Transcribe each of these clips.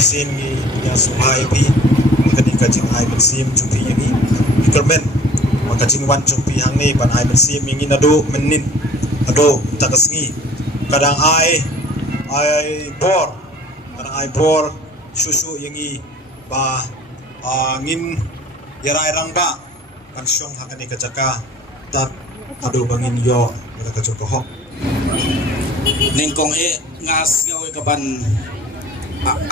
sin ni ya suhai pi kani kajing ai bersim jumpi ini ikermen maka jing wan jumpi hang ni pan ai bersim ingin adu menin adu takasngi kadang ai bor kadang ai bor susu yangi ba ngin yara rangga kan syong hakani kajaka tat adu bangin yo mereka kajoko nengkong ngas ngawi kapan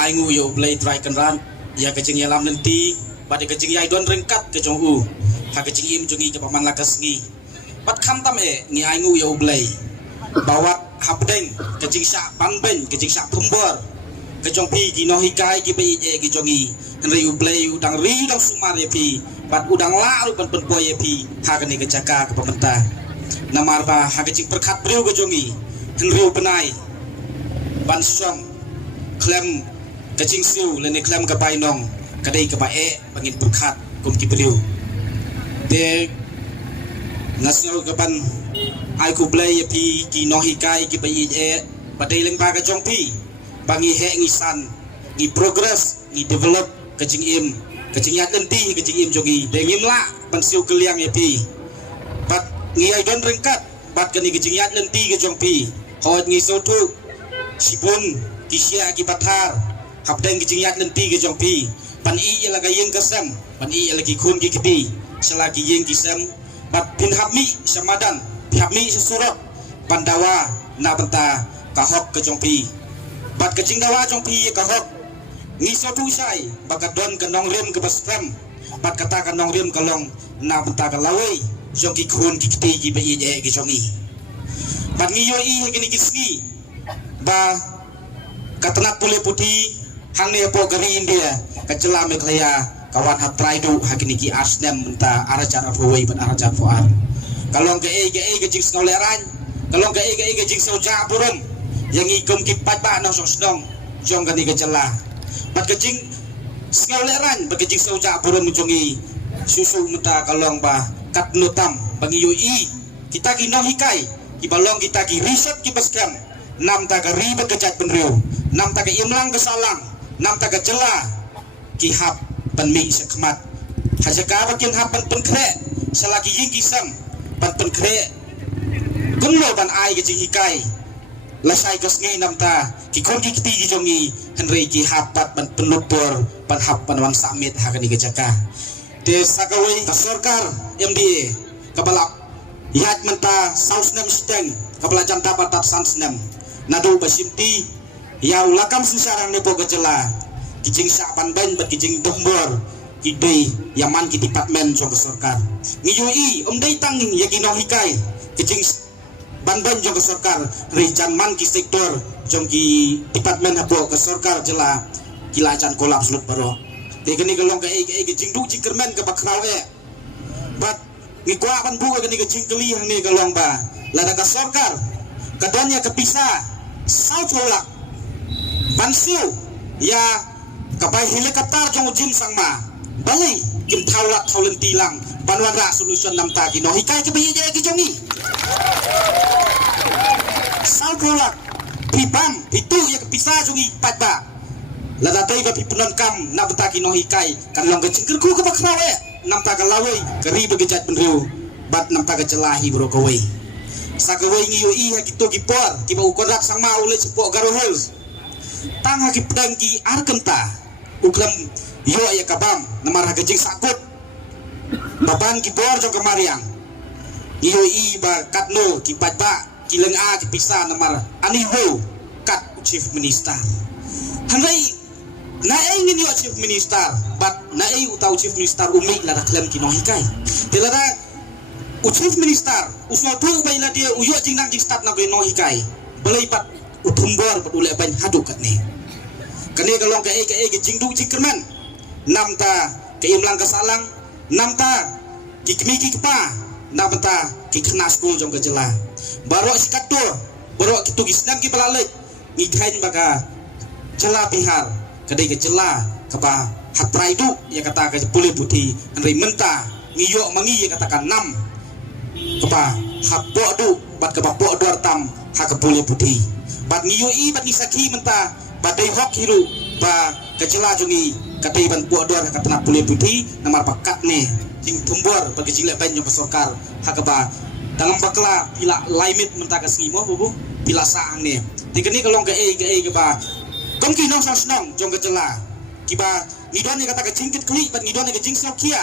aingu yo play try kan ran ya kecing yalam nanti pada kecing yai don rengkat ke jong u ha kecing im jungi ke paman lakas ngi pat kham tam ngi aingu yo play bawat habdeng kecing sa panben kecing sa pembor ke jong pi gi no hikai gi pi gi jongi henry u play udang ri udang sumar ye pi pat udang la ru pen boy ye pi ha kani ke jaka ke pemerintah namar ba ha kecing perkat breu ke jongi henry u penai ban song klem kecing siu lene klem ke bai nong kadai ke bae bangin berkat kum ki beliau de ngasno ke ban ai ku blai pi ki no hikai ki bai badai leng ba ka jong pi bangi he ngisan ngi progress ngi develop kecing im kecing yat lenti kecing im jogi de ngim la ban siu keliang ye pi bat ngi ai don rengkat bat kani kecing yat lenti ke jong pi hot ngi so tu sibun kisya ki bathar habdeng ki jingyat lenti ki jongpi pan i laga yeng kasam pan i lagi khun ki kiti selagi yeng kisam bat bin habmi samadan habmi sesurat pandawa na benta kahok ke jongpi bat ke jingdawa jongpi kahok ngiso tu sai bakat don kanong rem ke bastam bat kata kanong rem kalong na benta kalawai jongki khun ki kiti ki bai ki jongi bat ngiyo i kini kisni ba katenat pule putih hang ne po gari India kacela meklaya kawan hap traidu hakini ki asnem menta arajan afwai ban arajan fuar kalong ke jing ngoleran kalong ke jing soja burum yang ikum ki patba no sosdong jong gani kacela bat kecing ngoleran ba kecing soja burum jongi susu menta kalong ba kat nutam bangi yoi kita ki no hikai ki balong kita ki riset ki paskam nam ta gari berkecat penriu nam ta ke imlang kesalang nam ta ke cela ki hap penmi sekmat hajaka bakin hap penkre selagi ying kisam penkre gunlo ban ai ke hikai lasai kesngi nam ta ki kon ki kiti ki jongi henry ki hap pat penupur pan hap panwan samit hakani kejaka de sakawai sorkar MDA kabalak yat menta sausnem steng kabala janta patat sansnem nado basimti ya ulakam susarang nepo kecela kijing sapan ban berkijing dombor kidei yaman ki department jong sarkar ngiyui dei tanging yakino hikai kijing ban jong sarkar rejan man ki sektor jong ki department hapo ke sarkar jela kilajan kolaps lut baro tegeni gelong ke kijing du jikermen ke bakrawe bat ngikwa ban bu ke kijing keli hang ni gelong ba lada ka sarkar kadanya kepisah Salfolak Bansiu ya kapai helikopter jong jim sangma balai kim thaulat thaulen tilang banwan ra solution nam ta ki no hikai ke biye ki jongi Salfolak pipam itu ya kepisa jongi patba lada tai ka pipunan kam na beta ki no hikai kan long ke cingkerku ke bakrawe nam ta ka lawai keri begejat penriu bat nam ta ka celahi bro kawai sakawai ngiyo iha kito kipor kiba ukorak sama ule sepok garohel tang haki pedang ki arkenta uklam yo ya kabam namar hagajing sakut babang kipor jong kemariang ngiyo i ba katno kipat ba kileng a kipisa namar aniho kat chief minister hangai na ingin yo chief minister bat na utau chief minister umi lada klem kinohikai telada chief minister usno tu baila dia uyo jingnang jing start na no hikai balai pat utumbor pat ule ban hadu kat ni kane galong ke jingdu jingkerman nam ta ke imlang kesalang nam ta ki kemiki kepa nam ta ki kena school jong ke jela baro sikato baro kitu gisnang ki balalek ngikain baga jela bihar kadai ke jela kapa hatraidu ya kata ke pulih putih henry menta ngiyo mangi ya katakan nam kepa hapbo du bat kepa bo dortam ha kepulih putih bat ngiyoi bat nisaki menta badai hok hiru ba kecela jungi kati ban puak dor katna pulih putih namar pakat ne jing tumbor bagi jing lek ban yang sorkar hakaba dalam bakla pila limit mentaka simo bubu pila saang ne tikeni kalong ke ke ba kom ki nong sang jong kecela kiba ngidon ni kata ke jingkit kli ban ngidon ni ke jing kia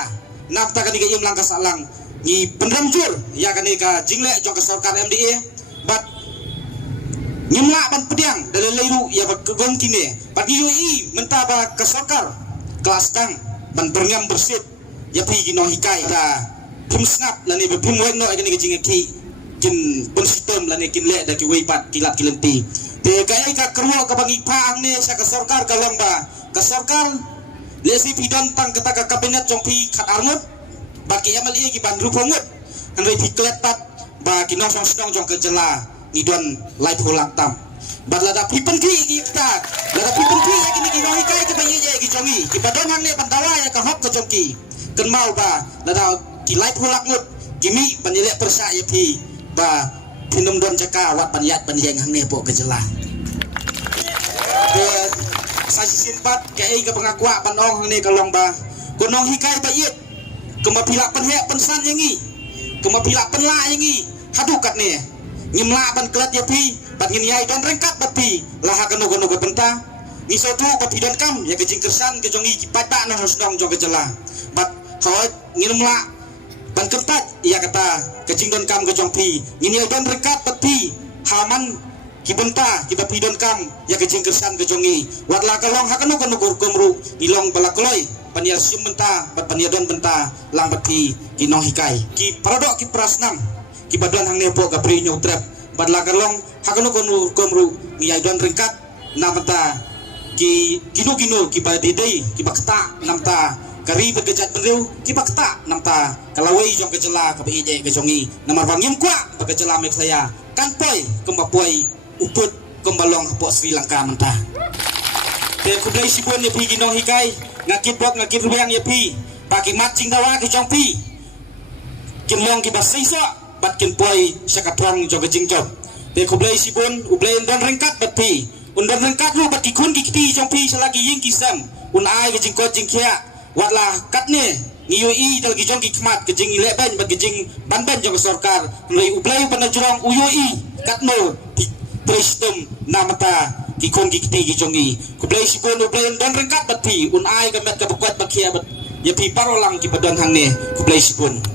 nak ta kan ke im langka salang ni penramjur ya kan ka jingle jong ke sorkar MDA bat nyemla ban pediang dalam leiru ya ba gong kini bat UAE menta ba ke sorkar kelas tang ban berngam bersih ya pi gino hikai da pum snap lani be pum weng no kan ke jing ki kin pun sistem lani kin le da ki weipat kilat kilenti te kai ka kerwa ka bangi paang ne sa ke sorkar kalong ba ke sorkar lesi pidon tang kata ka kabinet jong pi khat arngut bagi MLA ki ban rupongut andai diklet pat ba kinong song senong jong ke jela ngidon live holak tam bat lada pipen ki kita lada pipen ki ya kini kinong hikai ke bayi je ki jongi ki badon hang ne pandawa ya ka hop ke jongki ken mau ba lada ki live holak ngut kimi panile persa ya pi ba pinum don jaka wat paniat panjeng hang ne po ke jela ke sasi simpat ke ai ke pengakua panong hang ne kalong ba kunong hikai ba yet kemapila penhek pensan yangi kemapila penla yangi hadukat ne nyemla ban kelat ya pi bat ngini ai don rengkat bat pi laha keno keno ke benta ni sotu bat pidon kam ya ke jingkersan ke jongi ki pada na sedang jong ke jela bat hawat nginumla ban ketat ya kata ke jingdon kam ke jong pi ngini ai don rengkat bat pi haman ki benta ki bat pidon kam ya ke jingkersan ke jongi wat la kalong ha keno keno kumru ilong balakloi paniar sim benta bat paniar don benta lang bat pi kinong hikai ki paradok ki prasnam ki badan hang nepo ka pri nyu trap bad la kalong hakano konu komru mi ai don ringkat namta ki kinu ki badidei ki bakta namta kari bergejat beriu ki bakta namta kalawai jong kecela ka ije ke jongi namar bangim kwa bergejela mek saya kan poi kembapoi uput kembalong hapo Sri Lanka menta te kublai sibon ye pi ginong hikai ngakit bok ngakit ruang ye pi paki matching dawa ke jong pi kinlong ki basaiso bat kin poi sakatrong jong jingjop te kublai sibun ublai undon rengkat bat pi undon rengkat lu bat kikun kiti jong pi selagi ying kisam un ai ke jingkot jingkia watlah katne ni UAE dal gi jong ki kmat ke jing ileben bat ke jing banban jong sorkar lei ublai panajrong UAE katno prestum namata kikun kiti gi jongi kublai sibun ublai undon rengkat bat pi un ai ke met ke buat bakia bat ya pi parolang ki padon hang ne kublai sibun